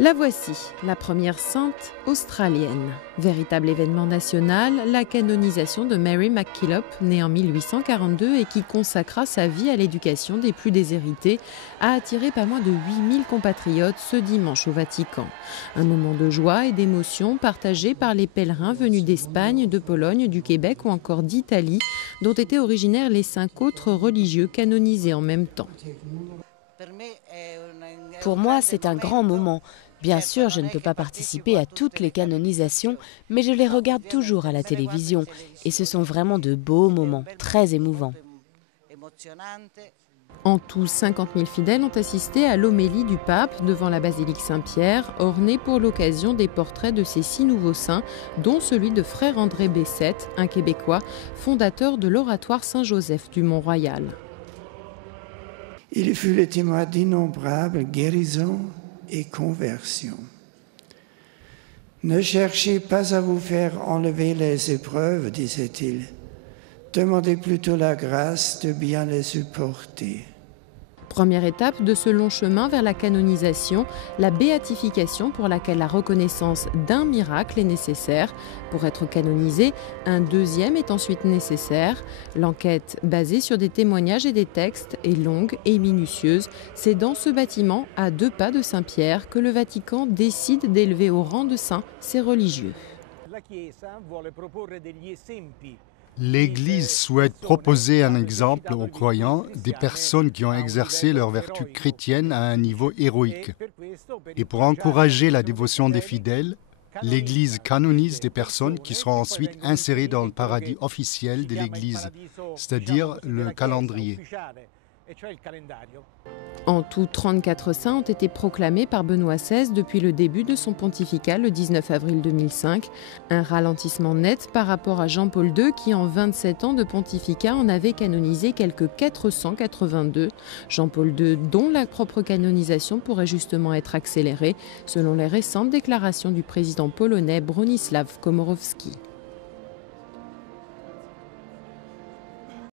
La voici, la première sainte australienne. Véritable événement national, la canonisation de Mary MacKillop, née en 1842 et qui consacra sa vie à l'éducation des plus déshérités, a attiré pas moins de 8000 compatriotes ce dimanche au Vatican. Un moment de joie et d'émotion partagé par les pèlerins venus d'Espagne, de Pologne, du Québec ou encore d'Italie, dont étaient originaires les 5 autres religieux canonisés en même temps. Pour moi, c'est un grand moment. Bien sûr, je ne peux pas participer à toutes les canonisations, mais je les regarde toujours à la télévision. Et ce sont vraiment de beaux moments, très émouvants. En tout, 50 000 fidèles ont assisté à l'homélie du pape devant la basilique Saint-Pierre, ornée pour l'occasion des portraits de ces 6 nouveaux saints, dont celui de frère André Bessette, un Québécois, fondateur de l'oratoire Saint-Joseph du Mont-Royal. Il fut le témoin d'innombrables guérisons et conversions. Ne cherchez pas à vous faire enlever les épreuves, disait-il. Demandez plutôt la grâce de bien les supporter. Première étape de ce long chemin vers la canonisation, la béatification pour laquelle la reconnaissance d'un miracle est nécessaire. Pour être canonisé, un deuxième est ensuite nécessaire. L'enquête, basée sur des témoignages et des textes, est longue et minutieuse. C'est dans ce bâtiment, à 2 pas de Saint-Pierre, que le Vatican décide d'élever au rang de saint ces religieux. L'Église souhaite proposer un exemple aux croyants des personnes qui ont exercé leur vertu chrétienne à un niveau héroïque. Et pour encourager la dévotion des fidèles, l'Église canonise des personnes qui seront ensuite insérées dans le paradis officiel de l'Église, c'est-à-dire le calendrier. En tout, 34 saints ont été proclamés par Benoît XVI depuis le début de son pontificat le 19 avril 2005. Un ralentissement net par rapport à Jean-Paul II qui, en 27 ans de pontificat, en avait canonisé quelques 482. Jean-Paul II, dont la propre canonisation pourrait justement être accélérée, selon les récentes déclarations du président polonais Bronisław Komorowski.